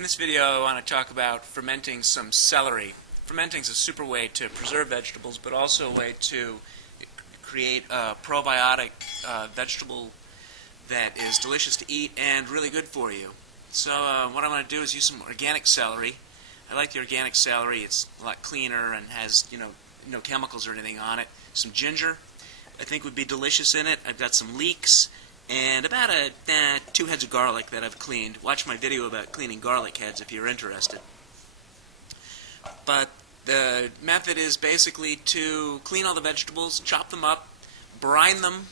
In this video I want to talk about fermenting some celery. Fermenting is a super way to preserve vegetables, but also a way to create a probiotic vegetable that is delicious to eat and really good for you. So what I'm going to do is use some organic celery. I like the organic celery. It's a lot cleaner and has no chemicals or anything on it. Some ginger I think would be delicious in it. I've got some leeks and about 2 heads of garlic that I've cleaned. Watch my video about cleaning garlic heads if you're interested. But the method is basically to clean all the vegetables, chop them up, brine them,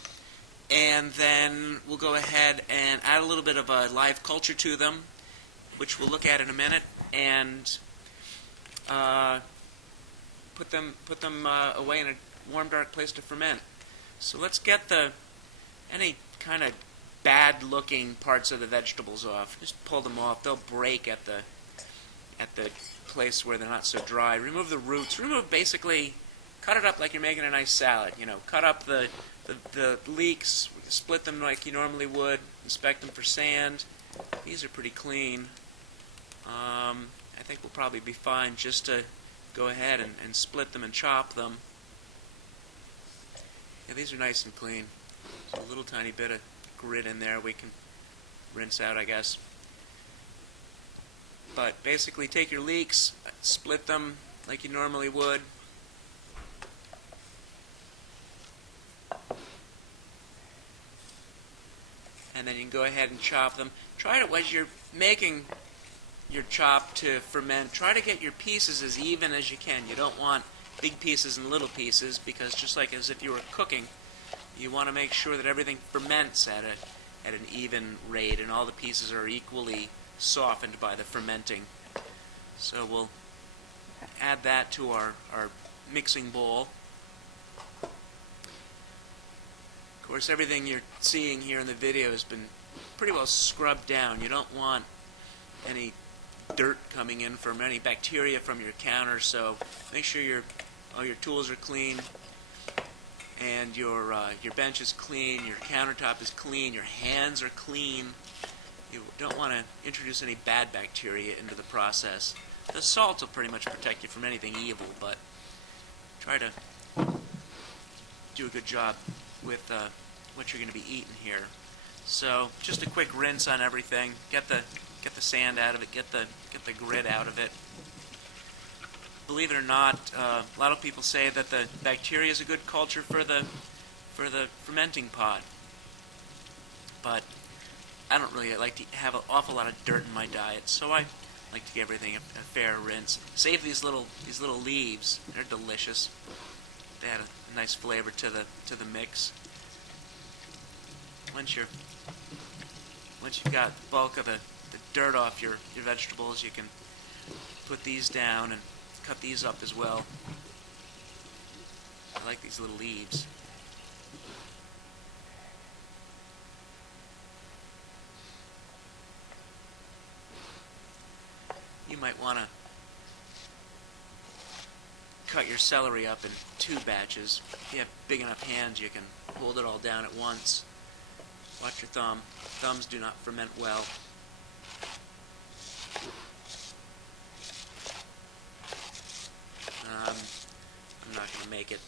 and then we'll go ahead and add a little bit of a live culture to them, which we'll look at in a minute, and put them away in a warm, dark place to ferment. So let's get any kind of bad-looking parts of the vegetables off. Just pull them off. They'll break at the place where they're not so dry. Remove the roots. Basically, cut it up like you're making a nice salad. Cut up the leeks, split them like you normally would. Inspect them for sand. These are pretty clean. I think we'll probably be fine just to go ahead and split them and chop them. Yeah, these are nice and clean. There's a little tiny bit of grit in there we can rinse out, I guess. But basically take your leeks, split them like you normally would. And then you can go ahead and chop them. Try to, as you're making your chop to ferment, try to get your pieces as even as you can. You don't want big pieces and little pieces, because just like as if you were cooking, you want to make sure that everything ferments at an even rate and all the pieces are equally softened by the fermenting. So we'll add that to our mixing bowl. Of course, everything you're seeing here in the video has been pretty well scrubbed down. You don't want any dirt coming in from any bacteria from your counter, so make sure all your tools are clean and your bench is clean, your countertop is clean, your hands are clean. You don't want to introduce any bad bacteria into the process. The salt will pretty much protect you from anything evil, but try to do a good job with what you're going to be eating here. So just a quick rinse on everything. Get the sand out of it. Get the grit out of it. Believe it or not, a lot of people say that the bacteria is a good culture for the fermenting pot. But I don't really like to have an awful lot of dirt in my diet, so I like to give everything a fair rinse. Save these little leaves; they're delicious. They add a nice flavor to the mix. Once you've got the bulk of the dirt off your vegetables, you can put these down and cut these up as well. I like these little leaves. You might want to cut your celery up in 2 batches. If you have big enough hands, you can hold it all down at once. Watch your thumb. Thumbs do not ferment well. I'm not going to make it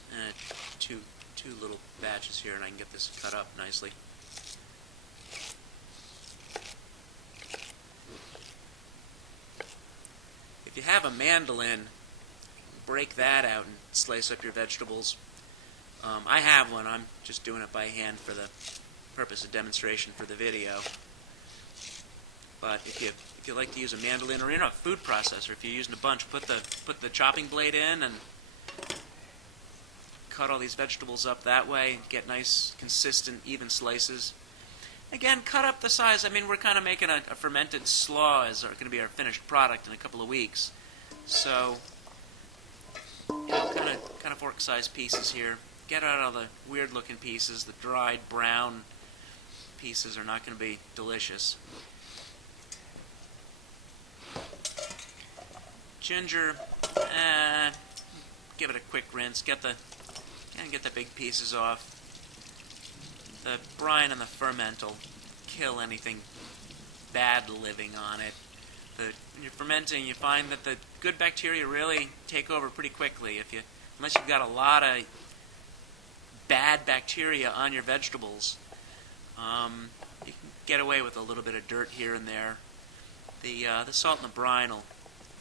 two little batches here, and I can get this cut up nicely. If you have a mandolin, break that out and slice up your vegetables. I have one. I'm just doing it by hand for the purpose of demonstration for the video. But if you like to use a mandolin or a food processor, if you're using a bunch, put the chopping blade in and cut all these vegetables up that way. Get nice, consistent, even slices. Again, cut up the size. I mean, we're kind of making a fermented slaw as going to be our finished product in a couple of weeks. So, kind of fork-sized pieces here. Get out all the weird-looking pieces. The dried brown pieces are not going to be delicious. Ginger, give it a quick rinse. Get the big pieces off. The brine and the ferment will kill anything bad living on it. when you're fermenting, you find that the good bacteria really take over pretty quickly. Unless you've got a lot of bad bacteria on your vegetables, you can get away with a little bit of dirt here and there. The salt and the brine will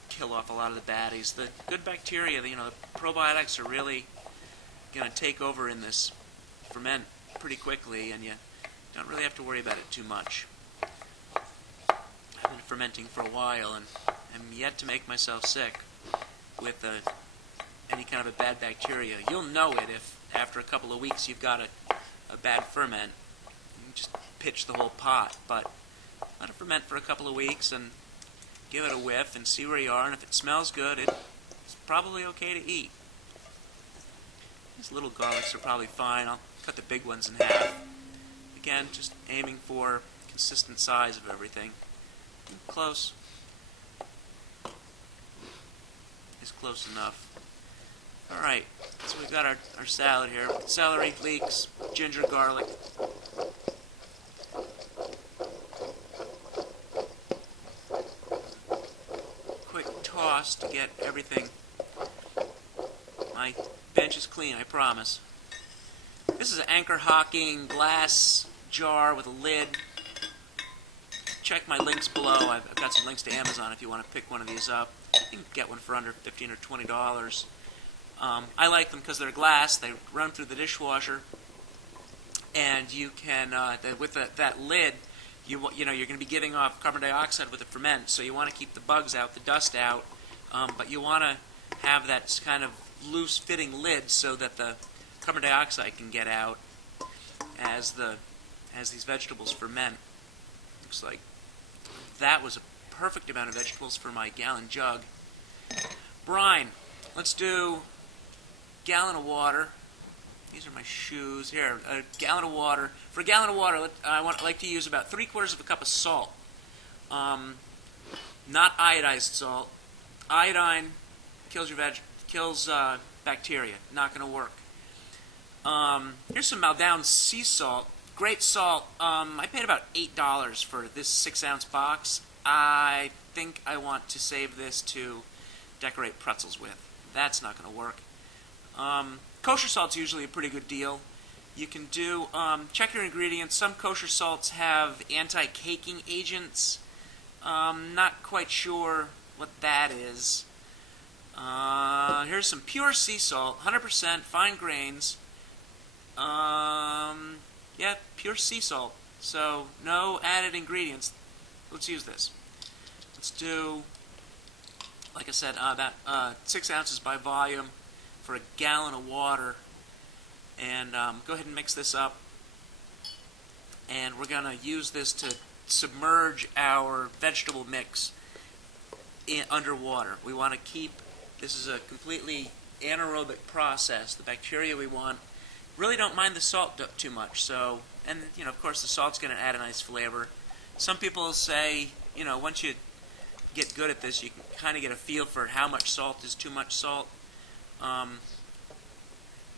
kill off a lot of the baddies. The good bacteria, the probiotics are really going to take over in this ferment pretty quickly, and you don't really have to worry about it too much. I've been fermenting for a while, and I'm yet to make myself sick with any kind of a bad bacteria. You'll know it if after a couple of weeks you've got a bad ferment. You can just pitch the whole pot, but let it ferment for a couple of weeks and give it a whiff and see where you are, and if it smells good, it's probably okay to eat. These little garlics are probably fine. I'll cut the big ones in half. Again, just aiming for consistent size of everything. Close. Is close enough. Alright, so we've got our salad here. Celery, leeks, ginger, garlic. Quick toss to get everything. My bench is clean, I promise. This is an anchor hocking glass jar with a lid. Check my links below. I've got some links to Amazon if you want to pick one of these up. You can get one for under $15 or $20. I like them because they're glass. They run through the dishwasher, and you can with that lid, you're going to be giving off carbon dioxide with the ferment. So you want to keep the bugs out, the dust out, but you want to have that kind of loose-fitting lid so that the carbon dioxide can get out as these vegetables ferment. Looks like that was a perfect amount of vegetables for my gallon jug. Brine. Let's do a gallon of water. These are my shoes. Here, a gallon of water. For a gallon of water, I like to use about 3/4 of a cup of salt. Not iodized salt. Iodine kills bacteria. Not going to work. Here's some Maldown sea salt. Great salt. I paid about $8 for this 6-ounce box. I think I want to save this to decorate pretzels with. That's not going to work. Kosher salt's usually a pretty good deal. You can do, check your ingredients. Some kosher salts have anti-caking agents. Not quite sure what that is. Here's some pure sea salt, 100%, fine grains. Yeah, pure sea salt. So, no added ingredients. Let's use this. Let's do, like I said, about 6 ounces by volume for a gallon of water. And go ahead and mix this up. And we're going to use this to submerge our vegetable mix underwater. We want to keep, this is a completely anaerobic process. The bacteria we want really don't mind the salt too much. So, and of course the salt's going to add a nice flavor. Some people say, once you get good at this, you can kind of get a feel for how much salt is too much salt.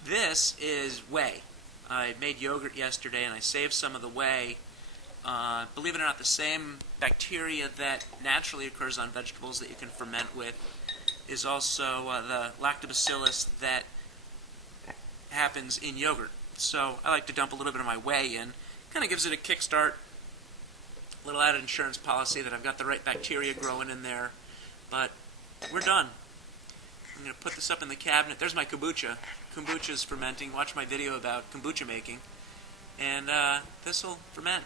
This is whey. I made yogurt yesterday and I saved some of the whey. Believe it or not, the same bacteria that naturally occurs on vegetables that you can ferment with is also the lactobacillus that happens in yogurt. So I like to dump a little bit of my whey in. Kind of gives it a kickstart. A little added insurance policy that I've got the right bacteria growing in there. But we're done. I'm going to put this up in the cabinet. There's my kombucha. Kombucha's fermenting. Watch my video about kombucha making. And this will ferment.